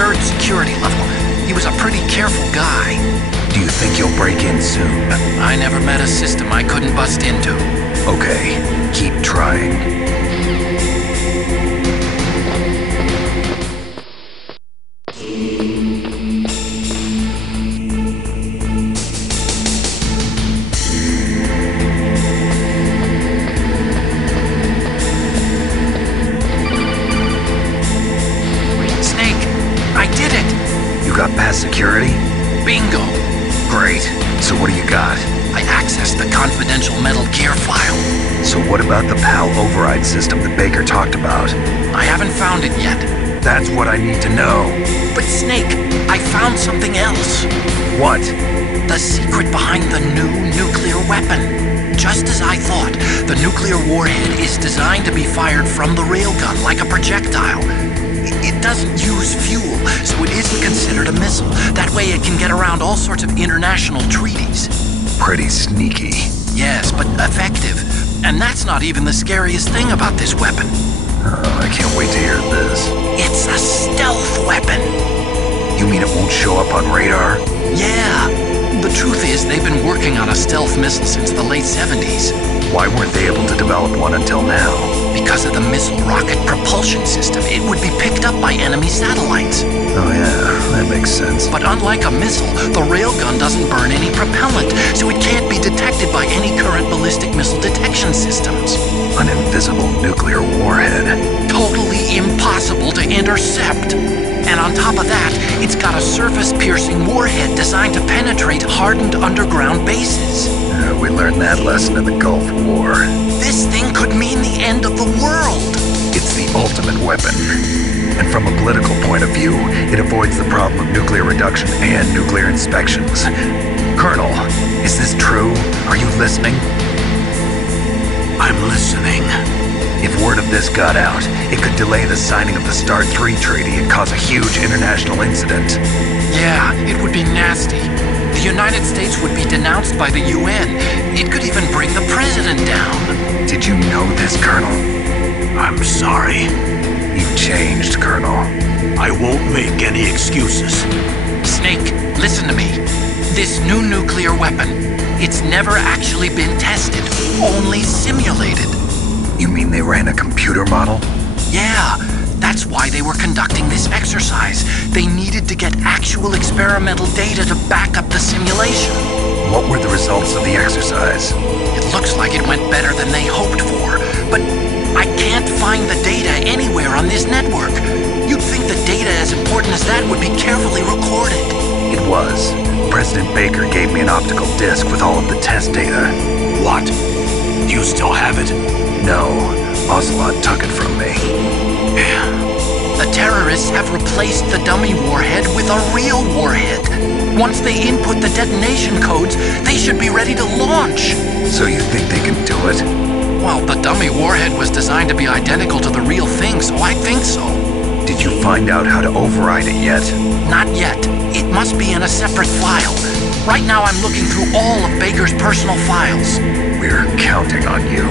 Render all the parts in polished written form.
3rd security level. He was a pretty careful guy. Do you think you'll break in soon? I never met a system I couldn't bust into. Okay, keep trying. Security? Bingo! Great. So what do you got? I accessed the confidential Metal Gear file. So what about the PAL override system that Baker talked about? I haven't found it yet. That's what I need to know. But Snake, I found something else. What? The secret behind the new nuclear weapon. Just as I thought, the nuclear warhead is designed to be fired from the railgun like a projectile. It doesn't use fuel, so it isn't considered a missile. That way it can get around all sorts of international treaties. Pretty sneaky. Yes, but effective. And that's not even the scariest thing about this weapon. I can't wait to hear this. It's a stealth weapon. You mean it won't show up on radar? Yeah. The truth is, they've been working on a stealth missile since the late 70s. Why weren't they able to develop one until now? Because of the missile rocket propulsion system, it would be picked up by enemy satellites. Oh yeah, that makes sense. But unlike a missile, the railgun doesn't burn any propellant, so it can't be detected by any current ballistic missile detection systems. An invisible nuclear warhead. Totally impossible to intercept. And on top of that, it's got a surface-piercing warhead designed to penetrate hardened underground bases. We learned that lesson in the Gulf War. This thing could mean the end of the world. It's the ultimate weapon. And from a political point of view, it avoids the problem of nuclear reduction and nuclear inspections. Colonel, is this true? Are you listening? I'm listening. If word of this got out, it could delay the signing of the START 3 treaty and cause a huge international incident. Yeah, it would be nasty. The United States would be denounced by the UN. It could even bring the president down. Did you know this, Colonel? I'm sorry. You've changed, Colonel. I won't make any excuses. Snake, listen to me. This new nuclear weapon, it's never actually been tested, only simulated. You mean they ran a computer model? Yeah, that's why they were conducting this exercise. They needed to get actual experimental data to back up the simulation. What were the results of the exercise? It looks like it went better than they hoped for, but I can't find the data anywhere on this network. You'd think the data as important as that would be carefully recorded. It was. President Baker gave me an optical disc with all of the test data. What? Do you still have it? No, Ocelot took it from me. The terrorists have replaced the dummy warhead with a real warhead. Once they input the detonation codes, they should be ready to launch. So you think they can do it? Well, the dummy warhead was designed to be identical to the real thing, so I think so. Did you find out how to override it yet? Not yet. It must be in a separate file. Right now I'm looking through all of Baker's personal files. We're counting on you.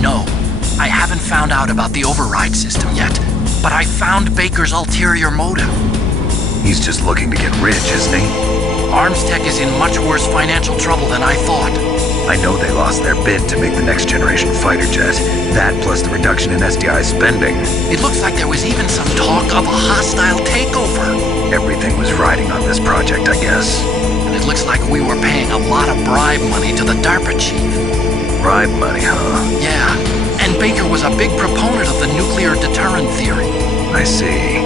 No, I haven't found out about the override system yet, but I found Baker's ulterior motive. He's just looking to get rich, isn't he? Armstech is in much worse financial trouble than I thought. I know they lost their bid to make the next generation fighter jet. That plus the reduction in SDI spending. It looks like there was even some talk of a hostile takeover. Everything was riding on this project, I guess. And it looks like we were paying a lot of bribe money to the DARPA chief. Bribe money, huh? Yeah, and Baker was a big proponent of the nuclear deterrent theory. I see.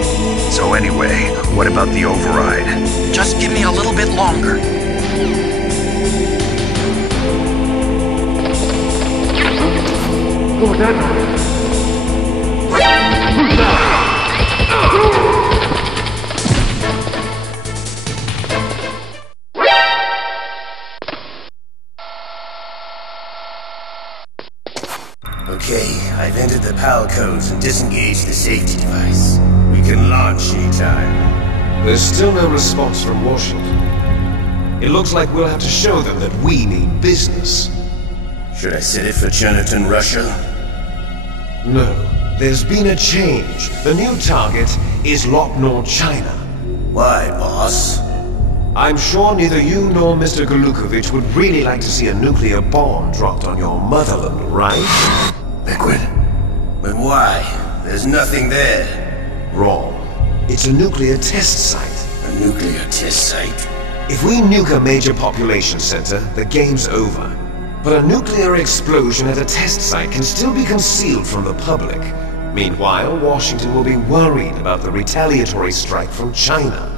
So anyway, what about the override? Just give me a little bit longer. Okay, I've entered the PAL codes and disengaged the safety device. We can launch anytime. There's still no response from Washington. It looks like we'll have to show them that we mean business. Should I set it for Jonathan, Russia? No, there's been a change. The new target is Locknor, China. Why, boss? I'm sure neither you nor Mr. Galukovich would really like to see a nuclear bomb dropped on your motherland, right? Liquid? But why? There's nothing there. Wrong. It's a nuclear test site. A nuclear test site? If we nuke a major population center, the game's over. But a nuclear explosion at a test site can still be concealed from the public. Meanwhile, Washington will be worried about the retaliatory strike from China.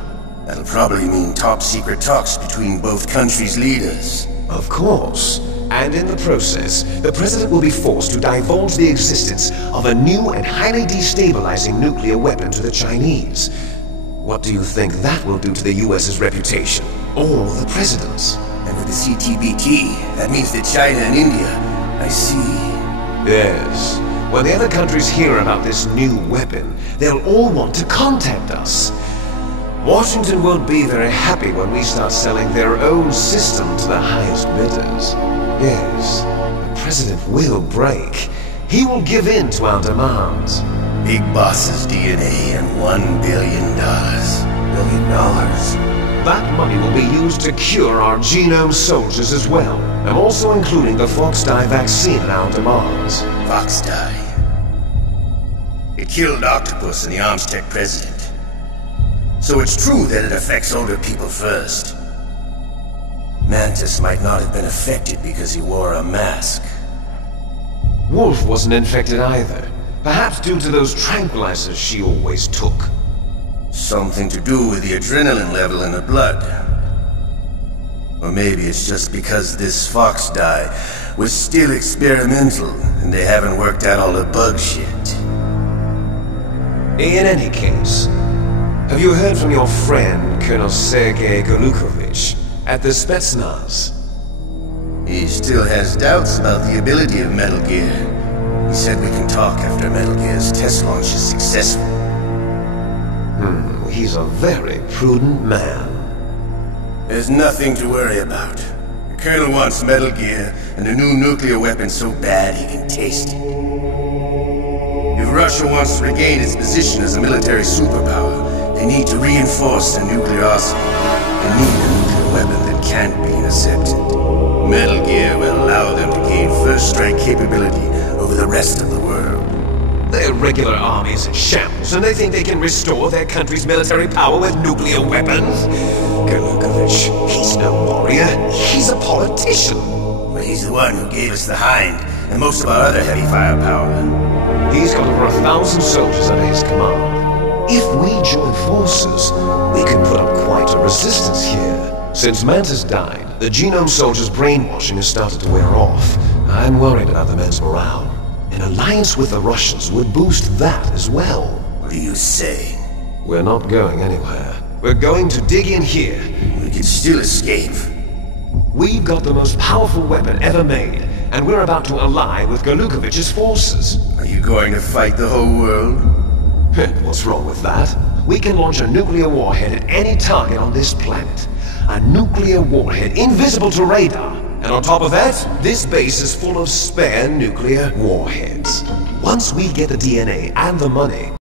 That'll probably mean top-secret talks between both countries' leaders. Of course. And in the process, the president will be forced to divulge the existence of a new and highly destabilizing nuclear weapon to the Chinese. What do you think that will do to the US's reputation? Or the president's? And with the CTBT, that means that China and India... I see. Yes. When the other countries hear about this new weapon, they'll all want to contact us. Washington won't be very happy when we start selling their own system to the highest bidders. Yes, the president will break. He will give in to our demands. Big boss's DNA and $1 billion. $1 billion. That money will be used to cure our genome soldiers as well. I'm also including the Fox-Die vaccine in our demands. Fox-Die? It killed Octopus and the Armstech president. So it's true that it affects older people first. Mantis might not have been affected because he wore a mask. Wolf wasn't infected either. Perhaps due to those tranquilizers she always took. Something to do with the adrenaline level in her blood. Or maybe it's just because this Fox-Die was still experimental and they haven't worked out all the bug shit. In any case, have you heard from your friend, Colonel Sergei Galukovich, at the Spetsnaz? He still has doubts about the ability of Metal Gear. He said we can talk after Metal Gear's test launch is successful. He's a very prudent man. There's nothing to worry about. The Colonel wants Metal Gear and a new nuclear weapon so bad he can taste it. If Russia wants to regain its position as a military superpower, they need to reinforce their nuclear arsenal. They need a nuclear weapon that can't be intercepted. Metal Gear will allow them to gain first strike capability over the rest of the world. Their regular army's in shambles, and they think they can restore their country's military power with nuclear weapons? Galukovich, he's no warrior, he's a politician. But he's the one who gave us the Hind, and most of our other heavy firepower. He's got over 1,000 soldiers under his command. If we join forces, we could put up quite a resistance here. Since Mantis died, the genome soldiers' brainwashing has started to wear off. I'm worried about the men's morale. An alliance with the Russians would boost that as well. What are you saying? We're not going anywhere. We're going to dig in here. We can still escape. We've got the most powerful weapon ever made, and we're about to ally with Galukovich's forces. Are you going to fight the whole world? What's wrong with that? We can launch a nuclear warhead at any target on this planet. A nuclear warhead invisible to radar. And on top of that, this base is full of spare nuclear warheads. Once we get the DNA and the money,